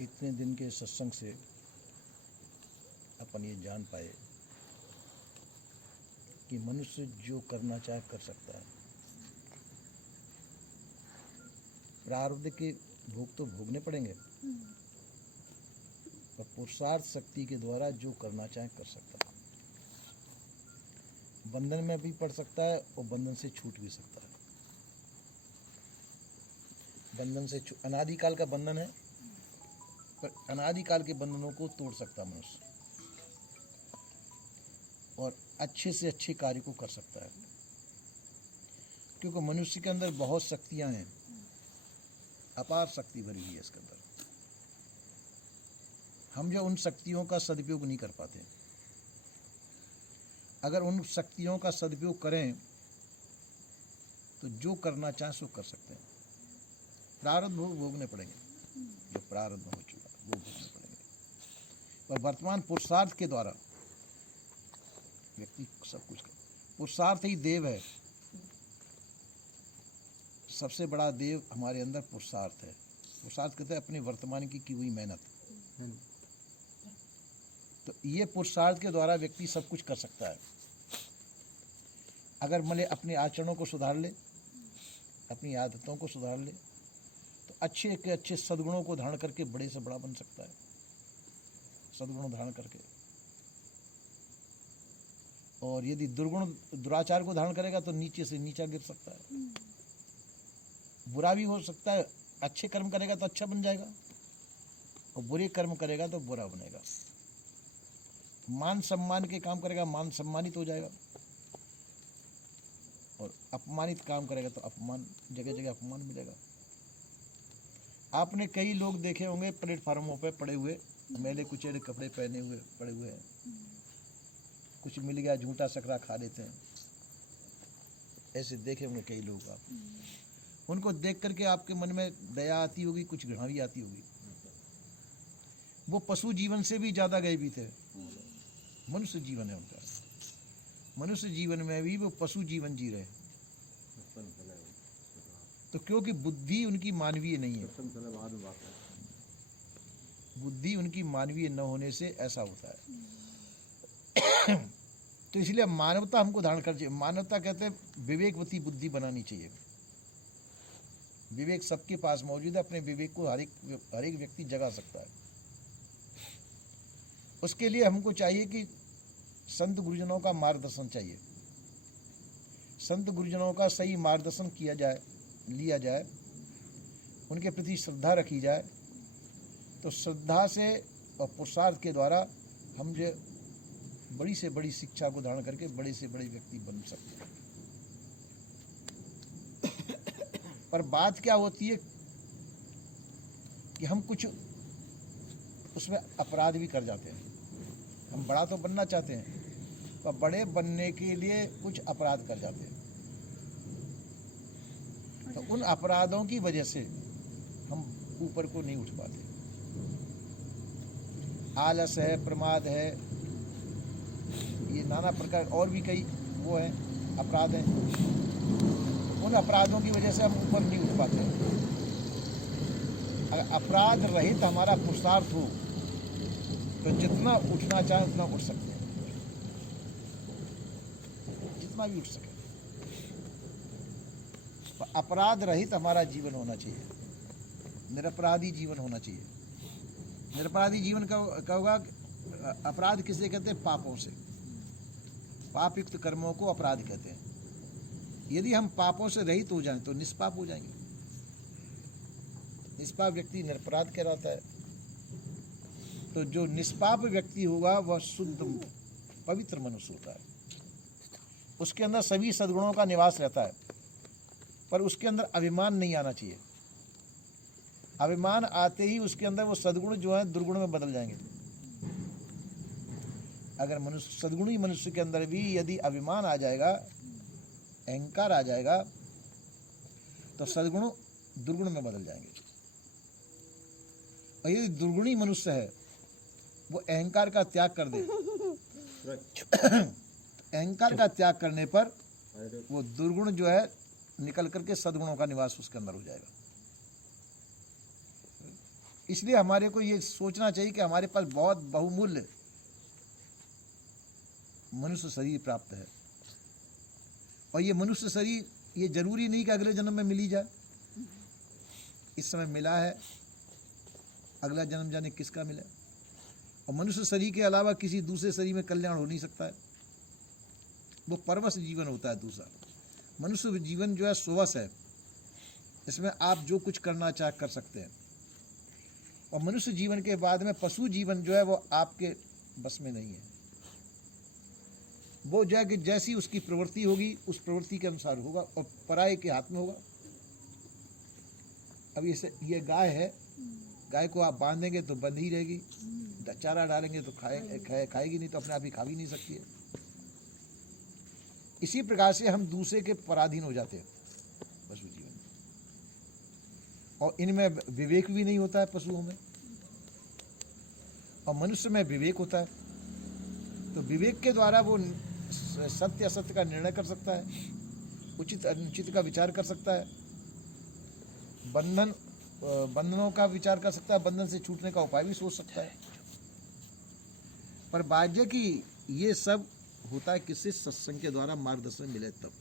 इतने दिन के सत्संग से अपन ये जान पाए कि मनुष्य जो करना चाहे कर सकता है। प्रारब्ध के भोग तो भोगने पड़ेंगे, पर पुरुषार्थ शक्ति के द्वारा जो करना चाहे कर सकता है। बंधन में भी पड़ सकता है और बंधन से छूट भी सकता है। बंधन से अनादिकाल का बंधन है, पर अनादिकाल के बंधनों को तोड़ सकता है मनुष्य और अच्छे से अच्छे कार्य को कर सकता है, क्योंकि मनुष्य के अंदर बहुत शक्तियां हैं, अपार शक्ति भरी हुई है इसके अंदर। हम जो उन शक्तियों का सदुपयोग नहीं कर पाते, अगर उन शक्तियों का सदुपयोग करें तो जो करना चाहें सो कर सकते हैं। प्रारब्ध भोग भोगने पड़ेंगे, जो प्रारब्ध हो चुका वो भोगने पड़ेंगे, पर वर्तमान पुरुषार्थ के द्वारा व्यक्ति सब कुछ कर। पुरुषार्थ ही देव है, सबसे बड़ा देव हमारे अंदर पुरुषार्थ है। पुरुषार्थ कहते हैं अपनी वर्तमान की हुई मेहनत। तो ये पुरुषार्थ के द्वारा व्यक्ति सब कुछ कर सकता है। अगर मले अपने आचरणों को सुधार ले, अपनी आदतों को सुधार ले, तो अच्छे के अच्छे सद्गुणों को धारण करके बड़े से बड़ा बन सकता है। सद्गुण धारण करके, और यदि दुराचार को धारण करेगा तो नीचे से नीचा गिर सकता है। बुरा भी हो सकता है, अच्छे कर्म करेगा तो अच्छा बन जाएगा, और बुरे कर्म करेगा तो बुरा बनेगा। मान सम्मान के काम करेगा, मान सम्मानित हो जाएगा, और अपमानित काम करेगा तो अपमान, जगह जगह अपमान मिलेगा। आपने कई लोग देखे होंगे प्लेटफार्मों पे पड़े हुए, मैले कुचेले कपड़े पहने हुए पड़े हुए हैं, कुछ मिल गया झूठा सकरा खा लेते हैं। ऐसे देखे होंगे कई लोग। आप उनको देख करके आपके मन में दया आती होगी, कुछ घृणा भी आती होगी। वो पशु जीवन से भी ज्यादा गए भी थे। मनुष्य जीवन है उनका, मनुष्य जीवन में भी वो पशु जीवन जी रहे। तो क्योंकि बुद्धि उनकी मानवीय नहीं है, बुद्धि उनकी मानवीय न होने से ऐसा होता है। तो इसलिए मानवता हमको धारण कर चाहिए। मानवता कहते हैं विवेकवती बुद्धि बनानी चाहिए। विवेक सबके पास मौजूद है, अपने विवेक को हर एक व्यक्ति जगा सकता है। उसके लिए हमको चाहिए कि संत गुरुजनों का मार्गदर्शन चाहिए। संत गुरुजनों का सही मार्गदर्शन किया जाए, लिया जाए, उनके प्रति श्रद्धा रखी जाए, तो श्रद्धा से और पुरुषार्थ के द्वारा हम जो बड़ी से बड़ी शिक्षा को धारण करके बड़े से बड़े व्यक्ति बन सकते हैं। पर बात क्या होती है कि हम कुछ उसमें अपराध भी कर जाते हैं। हम बड़ा तो बनना चाहते हैं, पर बड़े बनने के लिए कुछ अपराध कर जाते हैं। तो उन अपराधों की वजह से हम ऊपर को नहीं उठ पाते। आलस है, प्रमाद है, ये नाना प्रकार और भी कई वो है अपराध हैं। उन अपराधों की वजह से हम ऊपर नहीं उठ पाते। अगर अपराध रहित हमारा पुरुषार्थ हो तो जितना उठना चाहे उतना उठ सकते हैं, जितना भी उठ सके। अपराध रहित हमारा जीवन होना चाहिए, निरपराधी जीवन होना चाहिए। निरपराधी जीवन का होगा। अपराध किसे कहते हैं? पापों से। पाप युक्त कर्मों को अपराध कहते हैं। यदि हम पापों से रहित हो जाएं तो निष्पाप हो जाएंगे। निष्पाप व्यक्ति निरपराध कहलाता है। तो जो निष्पाप व्यक्ति होगा वह शुद्ध पवित्र मनुष्य होता है। उसके अंदर सभी सद्गुणों का निवास रहता है, पर उसके अंदर अभिमान नहीं आना चाहिए। अभिमान आते ही उसके अंदर वो सद्गुण जो है दुर्गुण में बदल जाएंगे। अगर मनुष्य सद्गुणी मनुष्य के अंदर भी यदि अभिमान आ जाएगा, अहंकार आ जाएगा, तो सद्गुण दुर्गुण में बदल जाएंगे। और यदि दुर्गुणी मनुष्य है, वो अहंकार का त्याग कर दे, अहंकार का त्याग करने पर वो दुर्गुण जो है निकल करके सद्गुणों का निवास उसके अंदर हो जाएगा। इसलिए हमारे को ये सोचना चाहिए कि हमारे पास बहुत बहुमूल्य मनुष्य शरीर प्राप्त है, और ये मनुष्य शरीर ये जरूरी नहीं कि अगले जन्म में मिल ही जाए। इस समय मिला है, अगला जन्म जाने किसका मिले। और मनुष्य शरीर के अलावा किसी दूसरे शरीर में कल्याण हो नहीं सकता है, वो परवश जीवन होता है। दूसरा मनुष्य जीवन जो है सुवश है, इसमें आप जो कुछ करना चाह कर सकते हैं। और मनुष्य जीवन के बाद में पशु जीवन जो है वो आपके बस में नहीं है। वो जो है कि जैसी उसकी प्रवृत्ति होगी उस प्रवृत्ति के अनुसार होगा, और पराये के हाथ में होगा। अब ये गाय है, गाय को आप बांधेंगे तो बंध ही रहेगी, चारा डालेंगे तो खाएगी नहीं, तो अपने आप ही खा भी नहीं सकती है। इसी प्रकार से हम दूसरे के पराधीन हो जाते हैं पशु जीवन में, और इनमें विवेक भी नहीं होता है पशुओं में, और मनुष्य में विवेक होता है। तो विवेक के द्वारा वो सत्य असत्य का निर्णय कर सकता है, उचित अनुचित का विचार कर सकता है, बंधनों का विचार कर सकता है, बंधन से छूटने का उपाय भी सोच सकता है। पर बाध्य कि ये सब होता है किससे? सत्संग के द्वारा मार्गदर्शन मिले तब।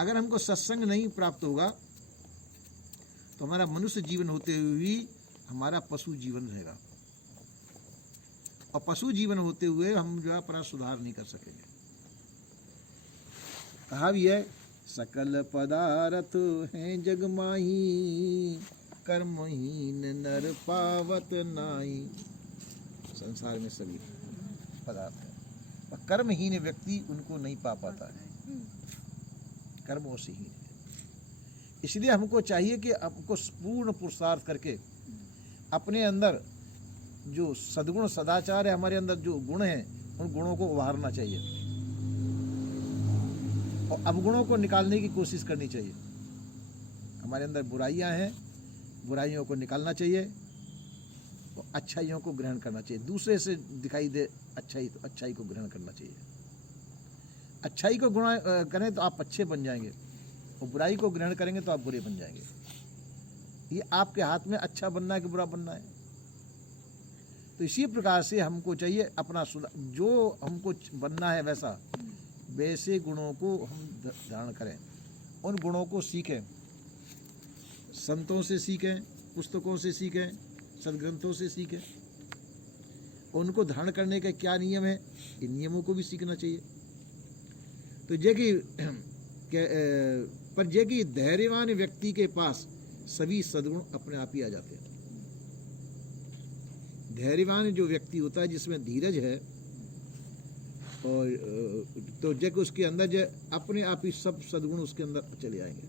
अगर हमको सत्संग नहीं प्राप्त होगा तो हमारा मनुष्य जीवन होते हुए भी हमारा पशु जीवन रहेगा, और पशु जीवन होते हुए हम जो है अपना सुधार नहीं कर सकेंगे। कहा भी है, सकल पदार्थ हैं जग माही, कर्महीन नर पावत नाई। संसार में सभी पदार्थ है, और कर्महीन व्यक्ति उनको नहीं पा पाता है, कर्मों से हीन है। इसलिए हमको चाहिए कि हमको पूर्ण पुरुषार्थ करके अपने अंदर जो सद्गुण सदाचार है, हमारे अंदर जो गुण हैं, उन गुणों को उभारना चाहिए, और अवगुणों को निकालने की कोशिश करनी चाहिए। हमारे अंदर बुराइयां हैं, बुराइयों को निकालना चाहिए, और अच्छाइयों को ग्रहण करना चाहिए। दूसरे से दिखाई दे अच्छाई तो अच्छाई को ग्रहण करना चाहिए। अच्छाई को ग्रहण करें तो आप अच्छे बन जाएंगे, और बुराई को ग्रहण करेंगे तो आप बुरे बन जाएंगे। ये आपके हाथ में अच्छा बनना है कि बुरा बनना है। तो इसी प्रकार से हमको चाहिए अपना जो हमको बनना है वैसे गुणों को हम धारण करें, उन गुणों को सीखें, संतों से सीखें, पुस्तकों से सीखें, सदग्रंथों से सीखें। उनको धारण करने के क्या नियम है, इन नियमों को भी सीखना चाहिए। तो जे कि धैर्यवान व्यक्ति के पास सभी सद्गुण अपने आप ही आ जाते हैं। धैर्यवान जो व्यक्ति होता है, जिसमें धीरज है, और तो जब उसके अंदर जो अपने आप ही सब सद्गुण उसके अंदर चले आएंगे,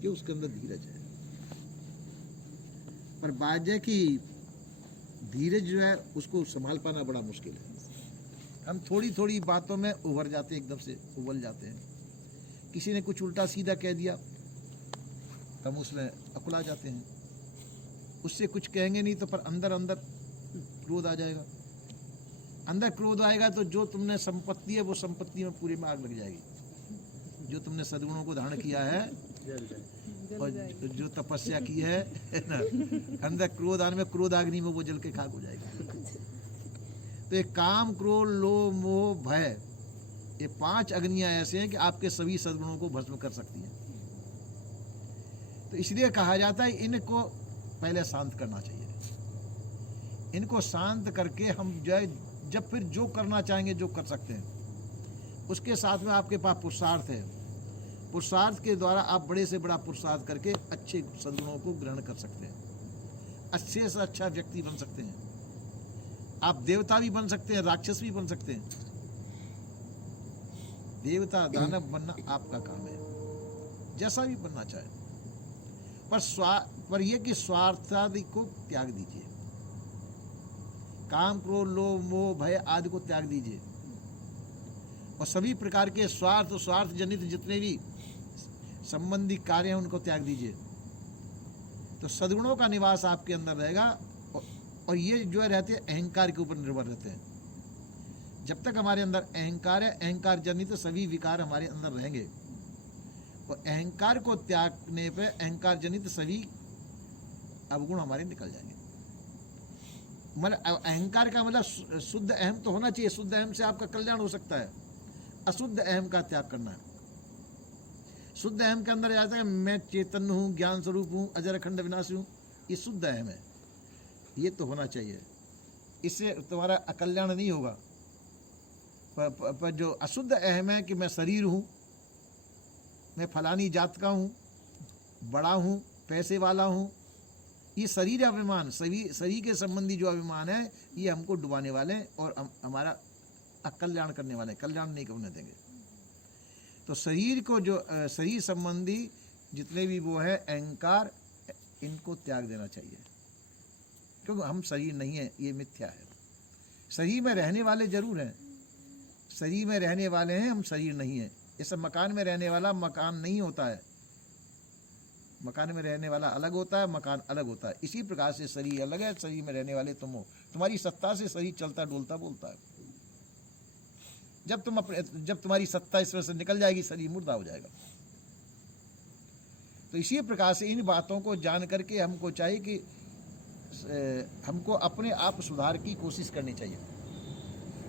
कि उसके अंदर धीरज है। पर बात है कि धीरज जो है उसको संभाल पाना बड़ा मुश्किल है। हम थोड़ी थोड़ी बातों में उभर जाते हैं, एकदम से उबल जाते हैं। किसी ने कुछ उल्टा सीधा कह दिया तो हम उसमें अकुला जाते हैं। उससे कुछ कहेंगे नहीं तो पर अंदर अंदर क्रोध आ जाएगा। अंदर क्रोध आएगा तो जो तुमने संपत्ति है वो संपत्ति में पूरे में आग लग जाएगी। जो तुमने सद्गुणों को धारण किया है और जो तपस्या की है ना, अंदर क्रोध आने में क्रोध अग्नि में वो जल के खाक हो जाएगा। तो ये काम, क्रोध, लोभ, मोह, भय, ये 5 अग्नियां ऐसे हैं कि आपके सभी सद्गुणों को भस्म कर सकती हैं। तो इसलिए कहा जाता है इनको पहले शांत करना चाहिए। इनको शांत करके हम जब फिर जो करना चाहेंगे जो कर सकते हैं। उसके साथ में आपके पास पुरुषार्थ है। पुरुषार्थ के द्वारा आप बड़े से बड़ा पुरुषार्थ करके अच्छे सद्गुणों को ग्रहण कर सकते हैं। अच्छे से अच्छा व्यक्ति बन सकते हैं। आप देवता भी बन सकते हैं, राक्षस भी बन सकते हैं। देवता दानव बनना आपका काम है, जैसा भी बनना चाहे। पर यह कि स्वार्थ आदि को त्याग दीजिए। काम, क्रोध, लोभ, मोह, भय आदि को त्याग दीजिए, और सभी प्रकार के स्वार्थ जनित जितने भी संबंधी कार्य हैं उनको त्याग दीजिए। तो सद्गुणों का निवास आपके अंदर रहेगा, और ये जो रहते हैं अहंकार के ऊपर निर्भर रहते हैं। जब तक हमारे अंदर अहंकार है, अहंकार जनित सभी विकार हमारे अंदर रहेंगे, और अहंकार को त्यागने पे अहंकार जनित सभी अवगुण हमारे निकल जाएंगे। मतलब अहंकार का मतलब शुद्ध अहम तो होना चाहिए, शुद्ध अहम से आपका कल्याण हो सकता है। अशुद्ध अहम का त्याग करना है। शुद्ध अहम के अंदर आता है मैं चेतन हूँ, ज्ञान स्वरूप हूँ, अजर अखंड विनाशी हूँ, ये शुद्ध अहम है, ये तो होना चाहिए। इससे तुम्हारा अकल्याण नहीं होगा। पर जो अशुद्ध अहम है कि मैं शरीर हूँ, मैं फलानी जात का हूँ, बड़ा हूँ, पैसे वाला हूँ, ये शरीर अभिमान, शरीर के संबंधी जो अभिमान है, ये हमको डुबाने वाले हैं और हमारा अकल्याण करने वाले, कल्याण नहीं करने देंगे। तो शरीर को जो शरीर संबंधी जितने भी वो है अहंकार, इनको त्याग देना चाहिए, क्योंकि हम शरीर नहीं है, ये मिथ्या है। शरीर में रहने वाले जरूर हैं, शरीर में रहने वाले हैं, हम शरीर नहीं है। इस मकान में रहने वाला मकान नहीं होता है, मकान में रहने वाला अलग होता है, मकान अलग होता है। इसी प्रकार से शरीर अलग है, शरीर में रहने वाले तुम हो। तुम्हारी सत्ता से शरीर चलता डोलता बोलता है। जब तुम्हारी सत्ता इस वजह से निकल जाएगी, शरीर मुर्दा हो जाएगा। तो इसी प्रकार से इन बातों को जान करके हमको चाहिए कि हमको अपने आप सुधार की कोशिश करनी चाहिए।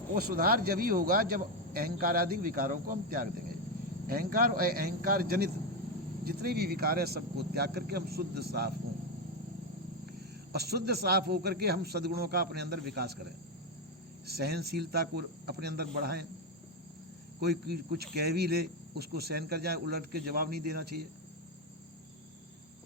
वो सुधार जब ही होगा जब अहंकारादिक विकारों को हम त्याग देंगे। अहंकार और अहंकार जनित जितने भी विकार है सबको त्याग करके हम शुद्ध साफ हों, और शुद्ध साफ होकर के हम सद्गुणों का अपने अंदर विकास करें। सहनशीलता को अपने अंदर बढ़ाएं। कोई कुछ कह भी ले उसको सहन कर जाए, उलट के जवाब नहीं देना चाहिए,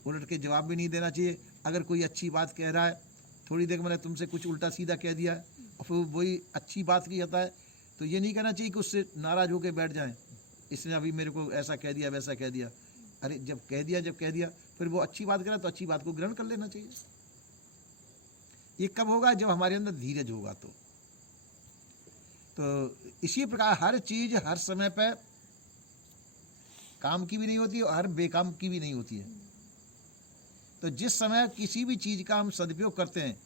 उलट के जवाब भी नहीं देना चाहिए। अगर कोई अच्छी बात कह रहा है, थोड़ी देर मैंने तुमसे कुछ उल्टा सीधा कह दिया और फिर वही अच्छी बात की जाता है, तो ये नहीं कहना चाहिए कि उससे नाराज होकर बैठ जाएं, इसने अभी मेरे को ऐसा कह दिया वैसा कह दिया। अरे जब कह दिया फिर वो अच्छी बात करा तो अच्छी बात को ग्रहण कर लेना चाहिए। ये कब होगा? जब हमारे अंदर धीरज होगा। तो इसी प्रकार हर चीज हर समय पर काम की भी नहीं होती है और हर बेकाम की भी नहीं होती है। तो जिस समय किसी भी चीज का हम सदुपयोग करते हैं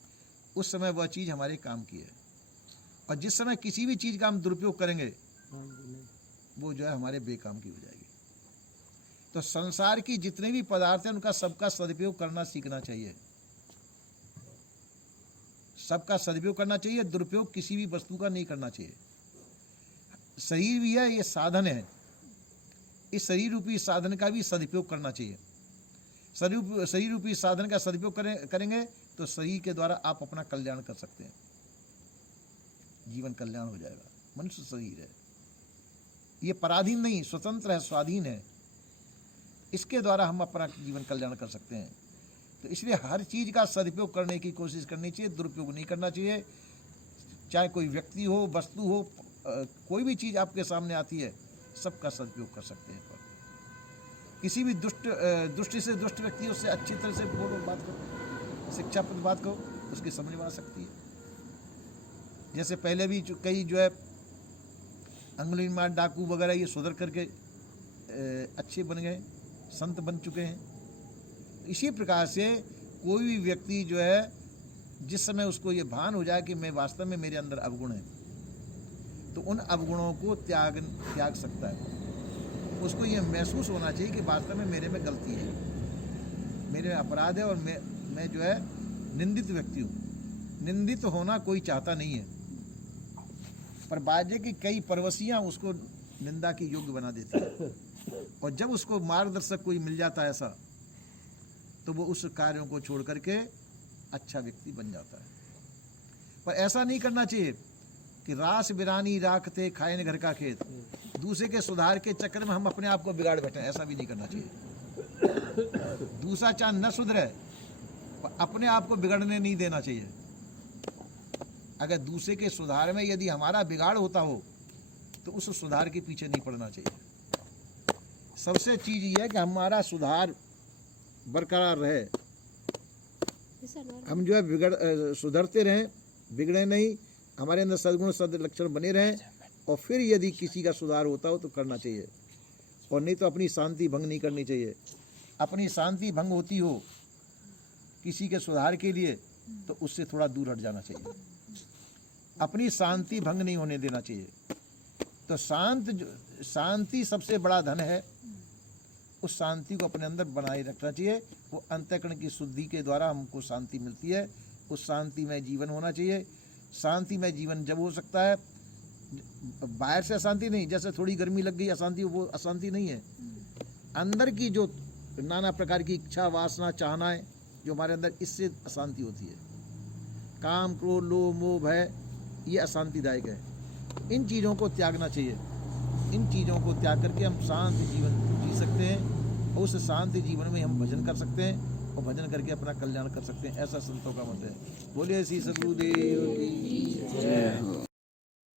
उस समय वह चीज हमारे काम की है, और जिस समय किसी भी चीज का हम दुरुपयोग करेंगे वो जो है हमारे बेकाम की हो जाएगी। तो संसार की जितने भी पदार्थ हैं उनका सबका सदुपयोग करना सीखना चाहिए, सबका सदुपयोग करना चाहिए, दुरुपयोग किसी भी वस्तु का नहीं करना चाहिए। शरीर भी है, ये साधन है, इस शरीर रूपी साधन का भी सदुपयोग करना चाहिए। शरीर रूपी साधन का सदुपयोग करेंगे तो शरीर के द्वारा आप अपना कल्याण कर सकते हैं, जीवन कल्याण हो जाएगा। मनुष्य शरीर है, ये पराधीन नहीं, स्वतंत्र है, स्वाधीन है, इसके द्वारा हम अपना जीवन कल्याण कर सकते हैं। तो इसलिए हर चीज का सदुपयोग करने की कोशिश करनी चाहिए, दुरुपयोग नहीं करना चाहिए। चाहे कोई व्यक्ति हो, वस्तु हो, कोई भी चीज आपके सामने आती है सबका सदुपयोग कर सकते हैं। पर किसी भी दुष्टि से दुष्ट व्यक्ति उससे अच्छी तरह से बोलो, बात करो, शिक्षाप्रद बात करो, उसकी समझ में आ सकती है। जैसे पहले भी कई जो है अंगुली मार डाकू वगैरह ये सुधर करके अच्छे बन गए, संत बन चुके हैं। इसी प्रकार से कोई भी व्यक्ति जो है जिस समय उसको ये भान हो जाए कि मैं वास्तव में मेरे अंदर अवगुण है, तो उन अवगुणों को त्याग सकता है। उसको ये महसूस होना चाहिए कि वास्तव में मेरे में गलती है, मेरे में अपराध है और मैं जो है निंदित व्यक्ति हूँ। निंदित होना कोई चाहता नहीं है, पर बाजे की कई परवसियाँ उसको निंदा की योग्य बना देती है, और जब उसको मार्गदर्शक कोई मिल जाता है ऐसा, तो वो उस कार्यों को छोड़ करके अच्छा व्यक्ति बन जाता है। पर ऐसा नहीं करना चाहिए कि रास बिरानी राखते खाए न घर का खेत, दूसरे के सुधार के चक्कर में हम अपने आप को बिगाड़ बैठे, ऐसा भी नहीं करना चाहिए। दूसरा चाहे न सुधरे पर अपने आप को बिगड़ने नहीं देना चाहिए। अगर दूसरे के सुधार में यदि हमारा बिगाड़ होता हो तो उस सुधार के पीछे नहीं पड़ना चाहिए। सबसे चीज ये है कि हमारा सुधार बरकरार रहे, हम जो है सुधरते रहें, बिगड़े नहीं, हमारे अंदर सद्गुण सद लक्षण बने रहें, और फिर यदि किसी का सुधार होता हो तो करना चाहिए, और नहीं तो अपनी शांति भंग नहीं करनी चाहिए। अपनी शांति भंग होती हो किसी के सुधार के लिए तो उससे थोड़ा दूर हट जाना चाहिए, अपनी शांति भंग नहीं होने देना चाहिए। तो शांति सबसे बड़ा धन है, उस शांति को अपने अंदर बनाए रखना चाहिए। वो अंतःकरण की शुद्धि के द्वारा हमको शांति मिलती है। उस शांति में जीवन होना चाहिए। शांति में जीवन जब हो सकता है, बाहर से अशांति नहीं, जैसे थोड़ी गर्मी लग गई अशांति, वो अशांति नहीं है। अंदर की जो नाना प्रकार की इच्छा, वासना, चाहनाएं जो हमारे अंदर, इससे अशांति होती है। काम, क्रोध, लोभ, मोह, भय, ये अशांतिदायक है। इन चीज़ों को त्यागना चाहिए। इन चीज़ों को त्याग करके हम शांति जीवन जी सकते हैं। और उस शांति जीवन में हम भजन कर सकते हैं और भजन करके अपना कल्याण कर सकते हैं। ऐसा संतों का मत है। बोलिए श्री सद्गुरुदेव की जय हो।